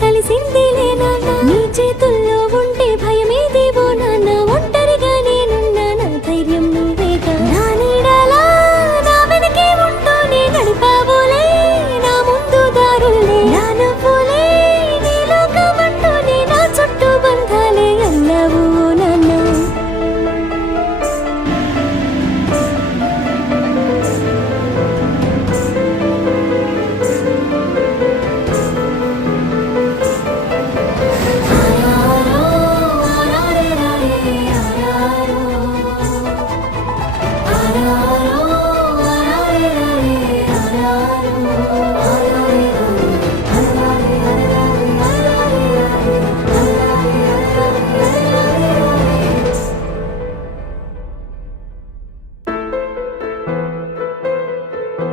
కలిసింది.